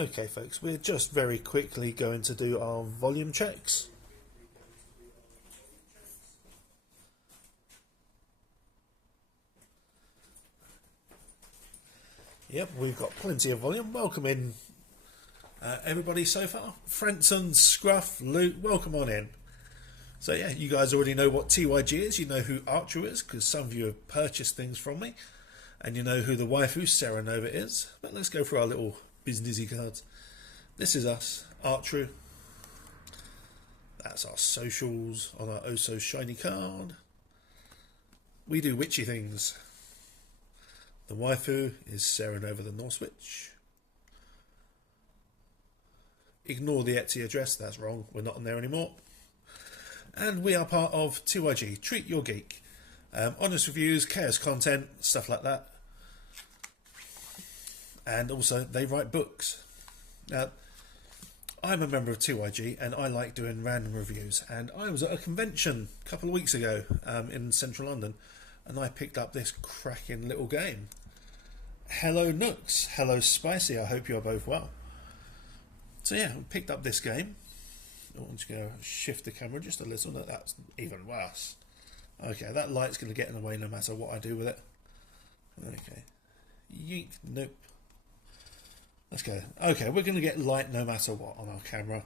Okay folks, we're just very quickly going to do our volume checks. Yep, we've got plenty of volume. Welcome in everybody so far. Franson, Scruff, Luke, welcome on in. So yeah, you guys already know what TYG is. You know who Archer is, because some of you have purchased things from me. And you know who the waifu Sarah Nova is. But let's go through our little businessy cards. This is us, Archer. That's our socials on our oh so shiny card. We do witchy things. The waifu is Sarah Nova the Norse Witch. Ignore the Etsy address, that's wrong, we're not on there anymore. And we are part of TYG, Treat Your Geek. Honest reviews, chaos content, stuff like that. And also, they write books. Now, I'm a member of TYG and I like doing random reviews. And I was at a convention a couple of weeks ago in central London and I picked up this cracking little game. Hello Nooks, hello Spicy, I hope you're both well. So yeah, I picked up this game. I want to go shift the camera just a little. No, that's even worse. Okay, that light's going to get in the way no matter what I do with it. Okay. Yeet. Nope. Let's go. Okay, we're going to get light no matter what on our camera.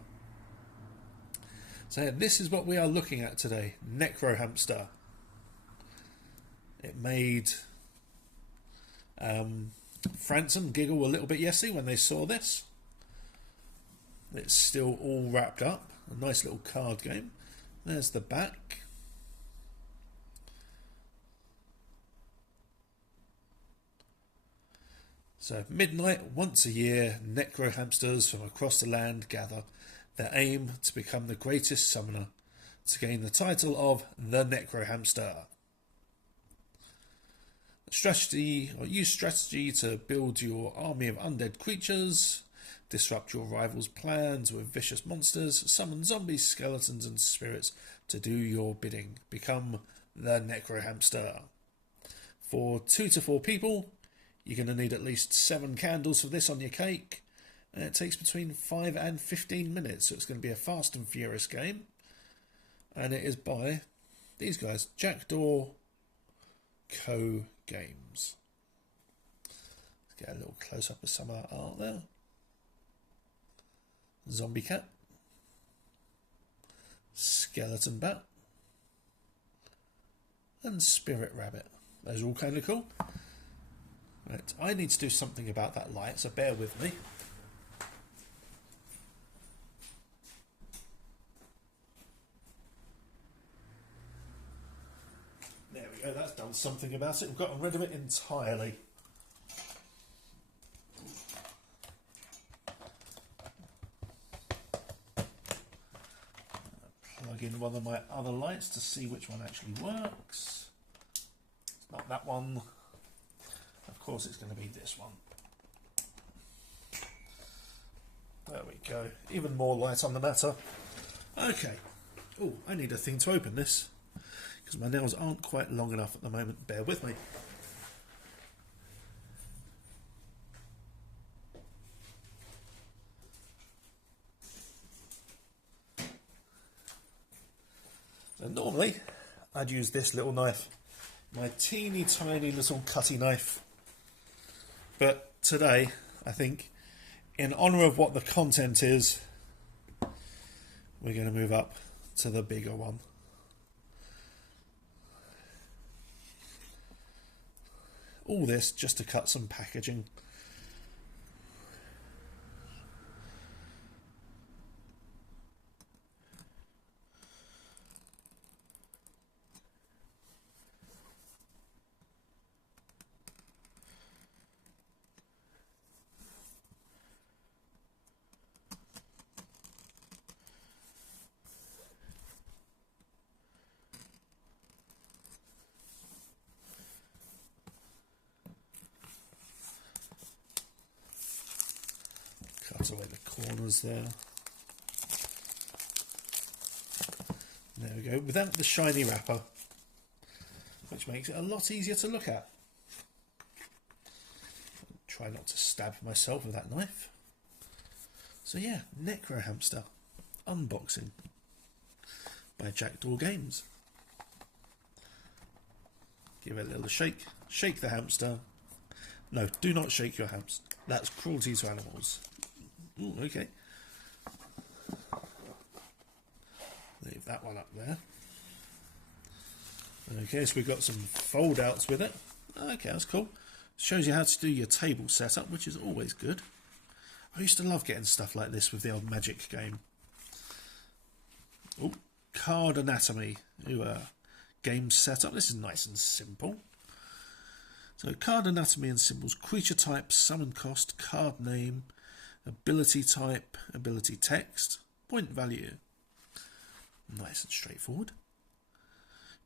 So this is what we are looking at today. Necrohamster. It made Franson giggle a little bit yesterday when they saw this. It's still all wrapped up. A nice little card game. There's the back. So, midnight, once a year, Necrohamsters from across the land gather, their aim to become the greatest summoner, to gain the title of the Necrohamster. Use strategy to build your army of undead creatures, disrupt your rivals' plans with vicious monsters, summon zombies, skeletons and spirits to do your bidding. Become the Necrohamster. For 2 to 4 people, you're going to need at least 7 candles for this on your cake. And it takes between 5 and 15 minutes, so it's going to be a fast and furious game. And it is by these guys, Jackdaw Co. Games. Let's get a little close up of some of that art there. Zombie cat, skeleton bat, and spirit rabbit. Those are all kind of cool. Right, I need to do something about that light, so bear with me. There we go, that's done something about it. We've gotten rid of it entirely. Plug in one of my other lights to see which one actually works. It's not that one. Of course it's going to be this one. There we go. Even more light on the matter. Okay. Oh, I need a thing to open this because my nails aren't quite long enough at the moment. Bear with me. So normally I'd use this little knife, my teeny tiny little cutty knife, but today I think in honour of what the content is, we're going to move up to the bigger one. All this just to cut some packaging. Cut away the corners there. There we go, without the shiny wrapper, which makes it a lot easier to look at. Try not to stab myself with that knife. So yeah, Necrohamster unboxing by Jackdaw Games. Give it a little shake. Shake the hamster. No, do not shake your hamster. That's cruelty to animals. Ooh, okay. Leave that one up there. Okay, so we've got some fold outs with it. Okay, that's cool. Shows you how to do your table setup, which is always good. I used to love getting stuff like this with the old Magic game. Oh, card anatomy. Ooh, game setup. This is nice and simple. So card anatomy and symbols, creature type, summon cost, card name, ability type, ability text, point value. Nice and straightforward.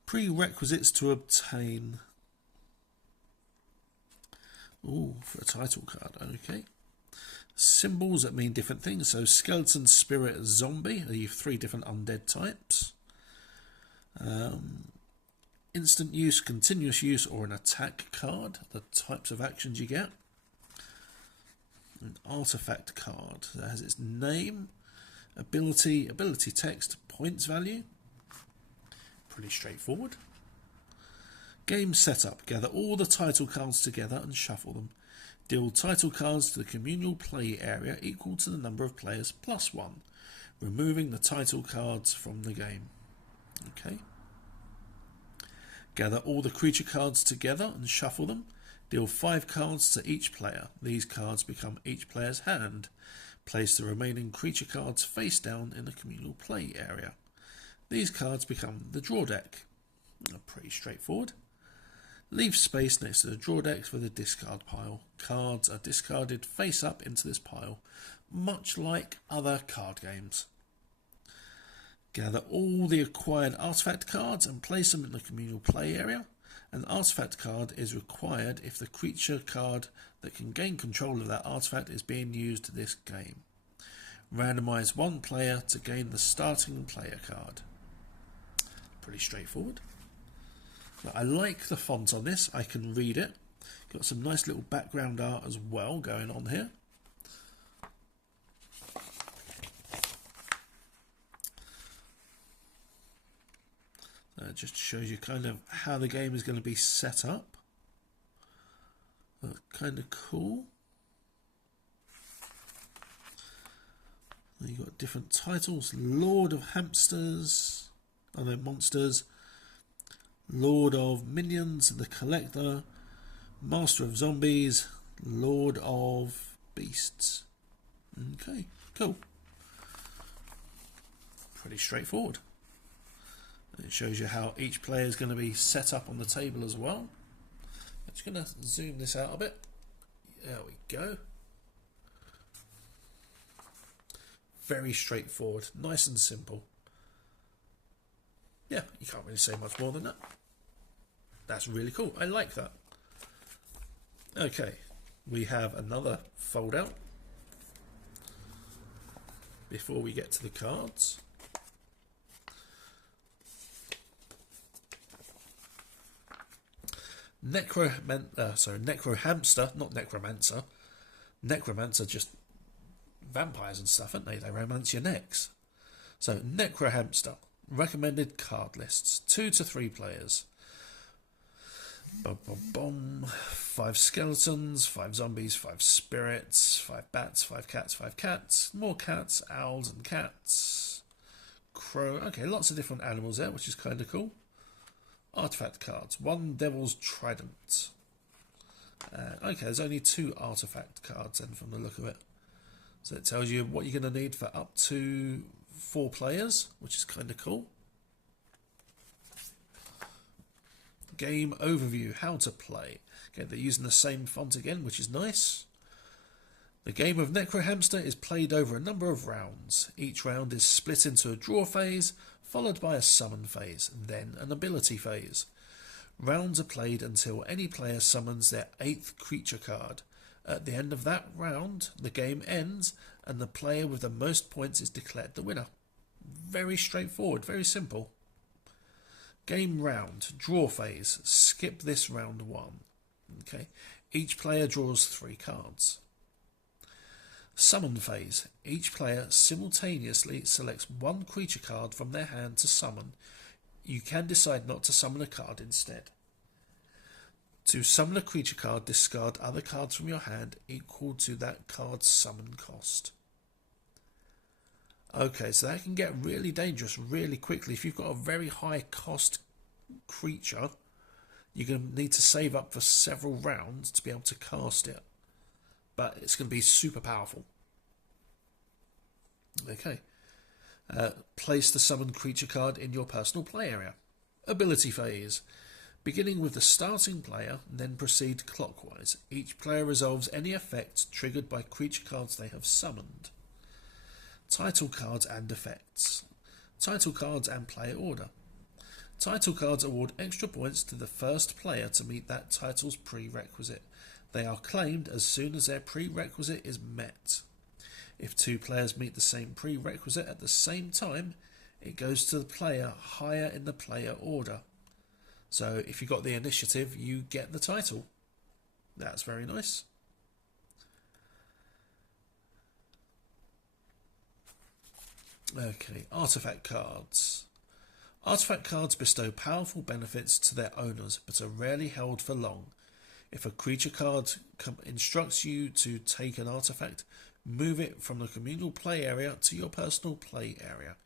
Prerequisites to obtain. Ooh, for a title card, okay. Symbols that mean different things. So skeleton, spirit, zombie are your 3 different undead types. Instant use, continuous use, or an attack card, the types of actions you get. An artifact card that has its name, ability, ability text, points value. Pretty straightforward. Game setup. Gather all the title cards together and shuffle them. Deal title cards to the communal play area equal to the number of players plus 1, removing the title cards from the game. Okay. Gather all the creature cards together and shuffle them. Deal 5 cards to each player. These cards become each player's hand. Place the remaining creature cards face down in the communal play area. These cards become the draw deck. Pretty straightforward. Leave space next to the draw deck for the discard pile. Cards are discarded face up into this pile, much like other card games. Gather all the acquired artifact cards and place them in the communal play area. An artifact card is required if the creature card that can gain control of that artifact is being used this game. Randomise 1 player to gain the starting player card. Pretty straightforward. But I like the font on this. I can read it. Got some nice little background art as well going on here. It just shows you kind of how the game is going to be set up. Kind of cool. You've got different titles. Lord of Hamsters. Oh no, Monsters. Lord of Minions, the Collector, Master of Zombies, Lord of Beasts. Okay, cool. Pretty straightforward. And it shows you how each player is going to be set up on the table as well. I'm just going to zoom this out a bit. There we go. Very straightforward, nice and simple. Yeah, you can't really say much more than that. That's really cool. I like that. Okay, we have another fold out before we get to the cards. Necrohamster, not Necromancer. Necromancer just vampires and stuff, aren't they? They romance your necks. So Necrohamster. Recommended card lists. 2 to 3 players. 5 skeletons, 5 zombies, 5 spirits, 5 bats, 5 cats, 5 cats. More cats, owls and cats. Crow. Okay, lots of different animals there, which is kind of cool. Artifact cards. 1 Devil's Trident. Okay, there's only 2 artifact cards then from the look of it. So it tells you what you're going to need for up to 4 players, which is kind of cool. Game overview, how to play. Okay, they're using the same font again, which is nice. The game of Necrohamster is played over a number of rounds. Each round is split into a draw phase, followed by a summon phase, then an ability phase. Rounds are played until any player summons their 8th creature card. At the end of that round, the game ends and the player with the most points is declared the winner. Very straightforward, very simple. Game round, draw phase, skip this round 1. Okay, each player draws 3 cards. Summon phase. Each player simultaneously selects one creature card from their hand to summon. You can decide not to summon a card instead. To summon a creature card, discard other cards from your hand equal to that card's summon cost. Okay, so that can get really dangerous really quickly. If you've got a very high cost creature, you're going to need to save up for several rounds to be able to cast it. But it's going to be super powerful. Okay. Place the summoned creature card in your personal play area. Ability phase. Beginning with the starting player, then proceed clockwise. Each player resolves any effects triggered by creature cards they have summoned. Title cards and effects. Title cards and player order. Title cards award extra points to the first player to meet that title's prerequisite. They are claimed as soon as their prerequisite is met. If two players meet the same prerequisite at the same time, it goes to the player higher in the player order. So if you got the initiative, you get the title. That's very nice. Okay, artifact cards. Artifact cards bestow powerful benefits to their owners, but are rarely held for long. If a creature card instructs you to take an artifact, move it from the communal play area to your personal play area.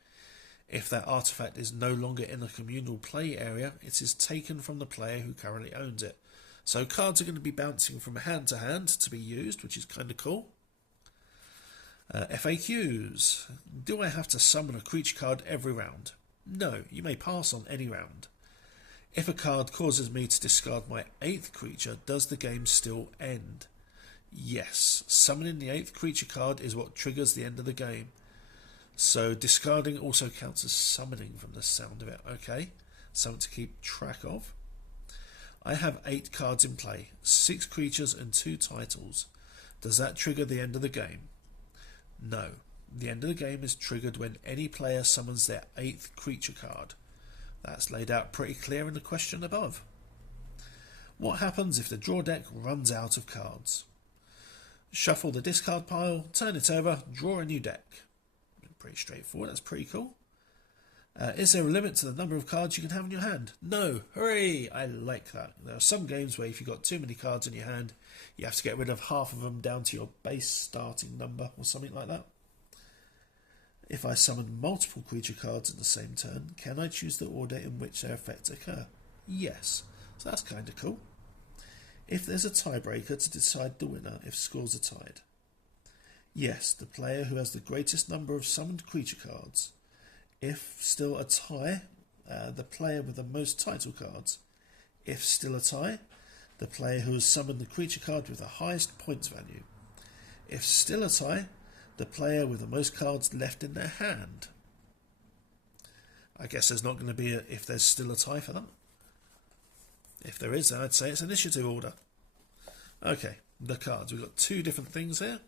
If that artifact is no longer in the communal play area, it is taken from the player who currently owns it. So cards are going to be bouncing from hand to hand to be used, which is kind of cool. FAQs. Do I have to summon a creature card every round? No, you may pass on any round. If a card causes me to discard my 8th creature, does the game still end? Yes, summoning the 8th creature card is what triggers the end of the game. So discarding also counts as summoning from the sound of it. Okay, something to keep track of. I have 8 cards in play, 6 creatures and 2 titles. Does that trigger the end of the game? No. The end of the game is triggered when any player summons their 8th creature card. That's laid out pretty clear in the question above. What happens if the draw deck runs out of cards? Shuffle the discard pile, turn it over, draw a new deck. Pretty straightforward, that's pretty cool. Is there a limit to the number of cards you can have in your hand? No. Hooray! I like that. There are some games where if you've got too many cards in your hand, you have to get rid of half of them down to your base starting number or something like that. If I summon multiple creature cards in the same turn, can I choose the order in which their effects occur? Yes. So that's kind of cool. If there's a tiebreaker to decide the winner if scores are tied. Yes, the player who has the greatest number of summoned creature cards. If still a tie, the player with the most title cards. If still a tie, the player who has summoned the creature card with the highest points value. If still a tie, the player with the most cards left in their hand. I guess there's not going to be if there's still a tie for them. If there is, then I'd say it's initiative order. Okay, the cards. We've got 2 different things here.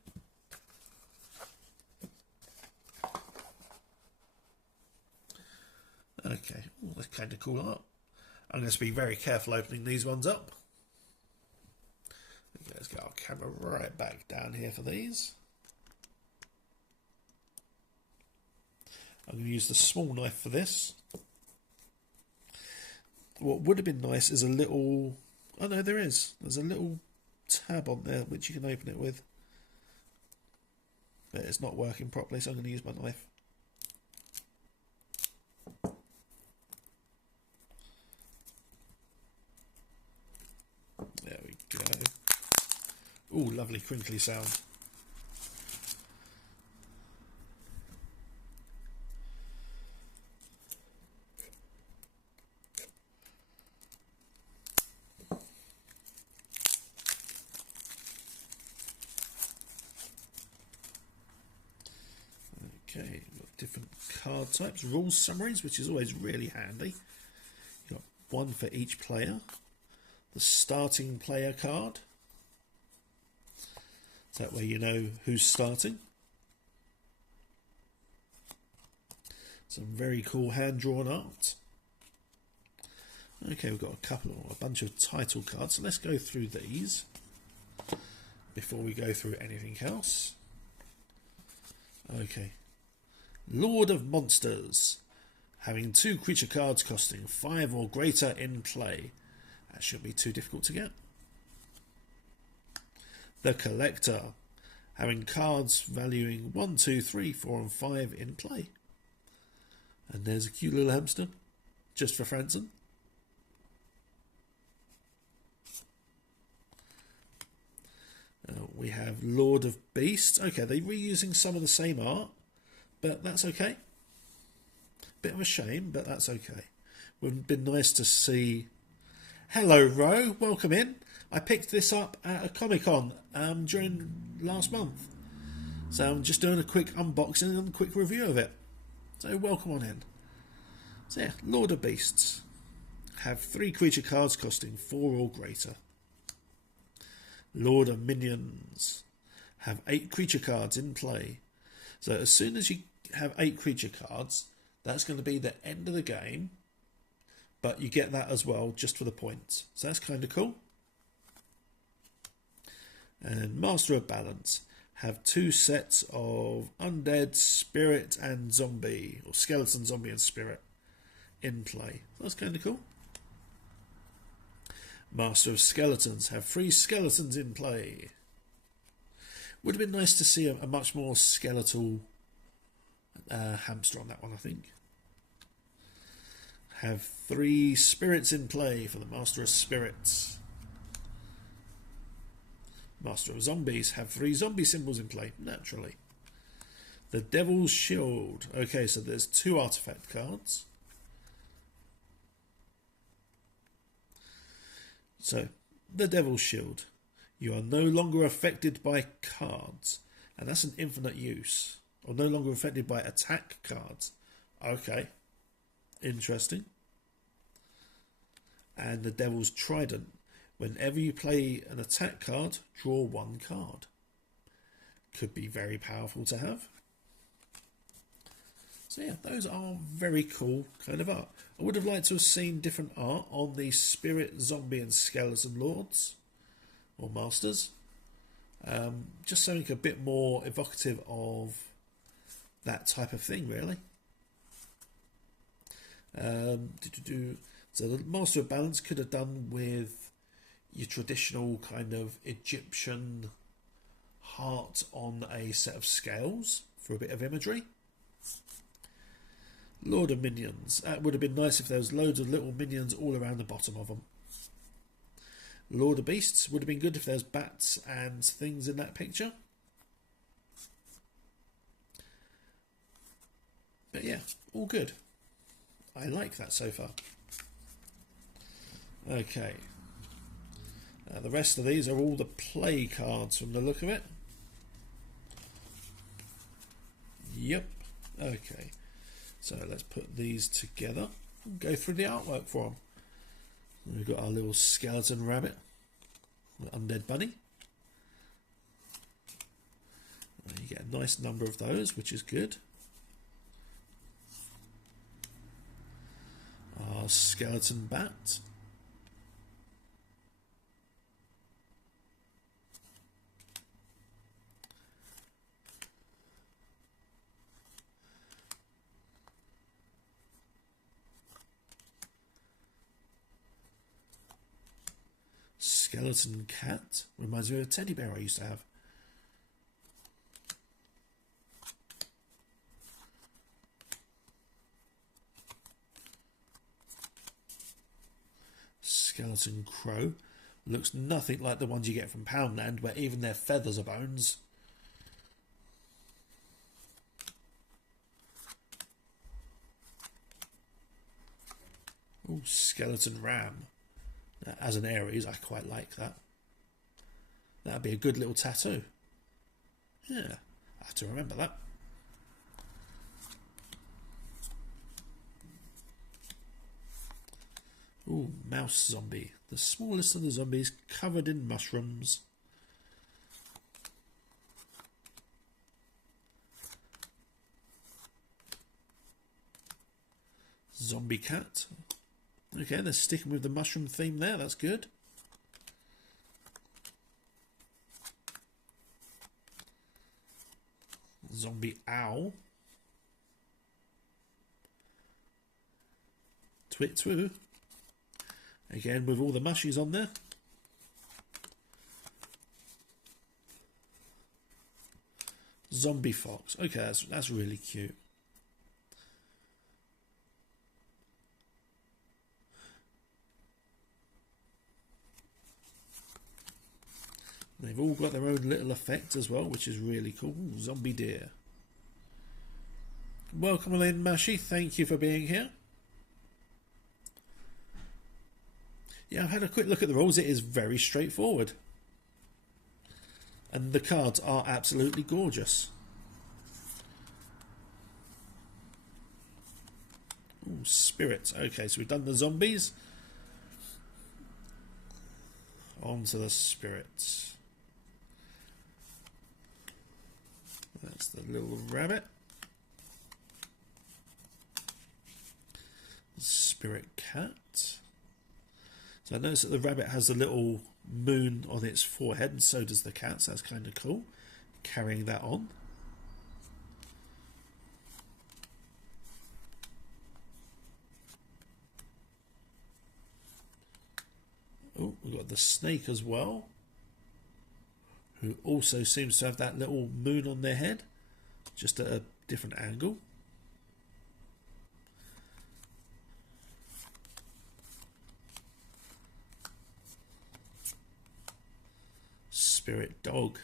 Okay, ooh, that's kind of cool art. I'm going to be very careful opening these ones up. Okay, let's get our camera right back down here for these. I'm going to use the small knife for this. What would have been nice is a little... Oh no, there is. There's a little tab on there which you can open it with. But it's not working properly, so I'm going to use my knife. There we go. Ooh, lovely crinkly sound. Okay, we've got different card types, rules summaries, which is always really handy. You've got 1 for each player. The starting player card. So that way you know who's starting. Some very cool hand-drawn art. Okay, we've got a bunch of title cards. So let's go through these before we go through anything else. Okay. Lord of Monsters. Having 2 creature cards costing 5 or greater in play. That shouldn't be too difficult to get. The Collector. Having cards valuing 1, 2, 3, 4 and 5 in play. And there's a cute little hamster. Just for Franson. We have Lord of Beasts. Okay, they're reusing some of the same art. But that's okay. Bit of a shame, but that's okay. Would have been nice to see. Hello, Ro. Welcome in. I picked this up at a Comic-Con during last month. So I'm just doing a quick unboxing and a quick review of it. So welcome on in. So yeah, Lord of Beasts. Have 3 creature cards costing 4 or greater. Lord of Minions. Have 8 creature cards in play. So as soon as you have 8 creature cards, that's going to be the end of the game. But you get that as well, just for the points. So that's kind of cool. And Master of Balance. Have 2 sets of Undead, Spirit and Zombie. Or Skeleton, Zombie and Spirit in play. So that's kind of cool. Master of Skeletons. Have 3 skeletons in play. Would have been nice to see a much more skeletal hamster on that one, I think. Have 3 spirits in play for the Master of Spirits. Master of Zombies. Have 3 zombie symbols in play, naturally. The Devil's Shield. Okay, so there's 2 artifact cards. So, the Devil's Shield. You are no longer affected by cards. And that's an infinite use. Or no longer affected by attack cards. Okay. Interesting. And the Devil's Trident. Whenever you play an attack card, draw 1 card. Could be very powerful to have. So yeah, those are very cool kind of art. I would have liked to have seen different art on the Spirit, Zombie and Skeleton Lords. Or Masters. Just something a bit more evocative of that type of thing, really. So the Master of Balance could have done with your traditional kind of Egyptian heart on a set of scales for a bit of imagery. Lord of Minions. That would have been nice if there was loads of little minions all around the bottom of them. Lord of Beasts. Would have been good if there's bats and things in that picture. But yeah, all good. I like that so far. Okay. The rest of these are all the play cards from the look of it. Yep. Okay. So let's put these together and go through the artwork for them. We've got our little skeleton rabbit, undead bunny. And you get a nice number of those, which is good. Our skeleton bat. Skeleton cat. Reminds me of a teddy bear I used to have. Skeleton crow. Looks nothing like the ones you get from Poundland, where even their feathers are bones. Oh, skeleton ram. As an Aries, I quite like that. That'd be a good little tattoo. Yeah, I have to remember that. Ooh, mouse zombie. The smallest of the zombies, covered in mushrooms. Zombie cat. Okay, they're sticking with the mushroom theme there. That's good. zombie owl. Twit twoo. Again with all the mushies on there. Zombie fox. Okay, that's really cute. They've all got their own little effect as well, which is really cool. Ooh, zombie deer. Welcome in, Mashi. Thank you for being here. Yeah, I've had a quick look at the rules. It is very straightforward. And the cards are absolutely gorgeous. Ooh, spirits. Okay, so we've done the zombies. On to the spirits. That's the little rabbit. Spirit cat. So I notice that the rabbit has a little moon on its forehead, and so does the cat, so that's kind of cool. Carrying that on. Oh, we've got the snake as well, who also seems to have that little moon on their head, just at a different angle. Spirit dog.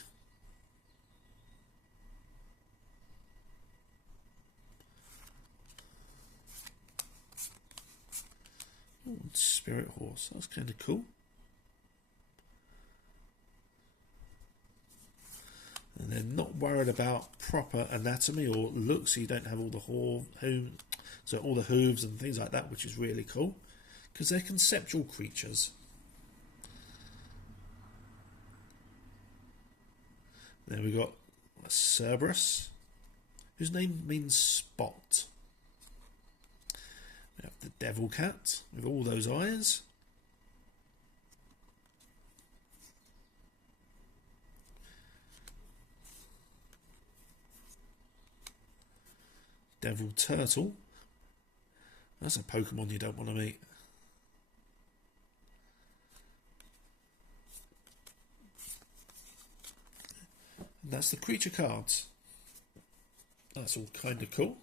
Ooh, spirit horse. That's kind of cool. And they're not worried about proper anatomy or looks, so you don't have all the all the hooves and things like that, which is really cool because they're conceptual creatures. Then we got a Cerberus, whose name means spot. We have the devil cat with all those eyes. Devil turtle. That's a Pokemon you don't want to meet. And that's the creature cards. That's all kind of cool.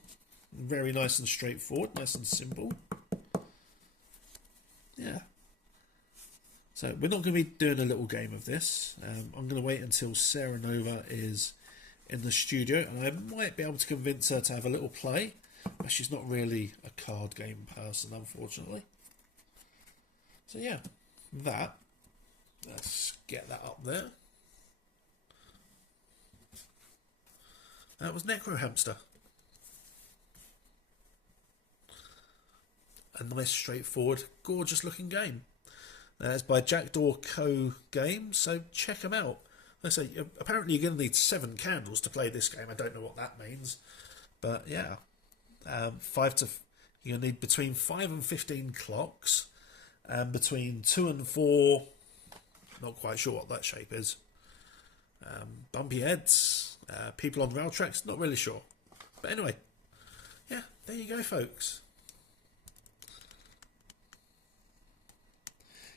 Very nice and straightforward, nice and simple. Yeah. So we're not going to be doing a little game of this. I'm going to wait until Sarah Nova is in the studio, and I might be able to convince her to have a little play, but she's not really a card game person, unfortunately. So yeah, let's get that up there. That was Necrohamster. A nice, straightforward, gorgeous looking game. It's by Jackdaw Co. Games, so check them out. Like I say, apparently you're going to need 7 candles to play this game. I don't know what that means, but yeah, you're going to need between 5 and 15 clocks, and between 2 and 4. Not quite sure what that shape is. Bumpy heads, people on rail tracks. Not really sure, but anyway, yeah, there you go, folks.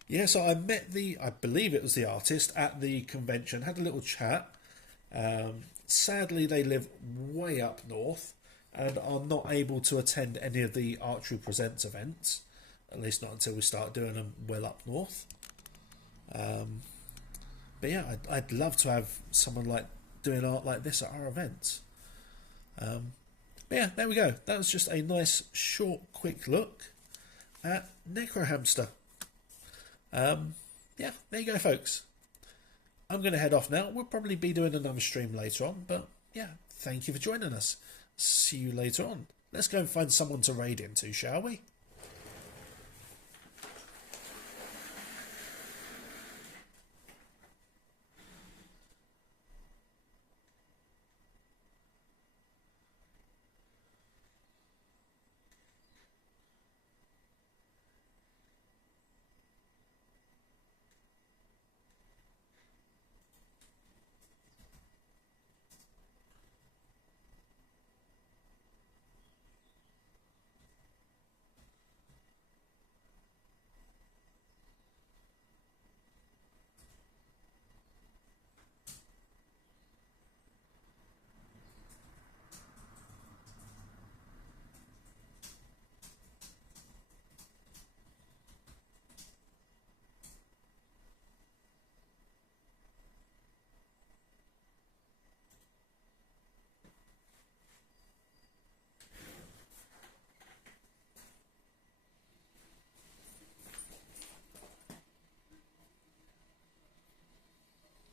Yeah, so I met I believe it was the artist at the convention, had a little chat. Sadly, they live way up north and are not able to attend any of the Archery Presents events, at least not until we start doing them well up north. But yeah, I'd love to have someone like doing art like this at our events. But yeah, there we go. That was just a nice, short, quick look at Necrohamster. Yeah, there you go, folks. I'm going to head off now. We'll probably be doing another stream later on, but yeah, thank you for joining us. See you later on. Let's go and find someone to raid into, shall we?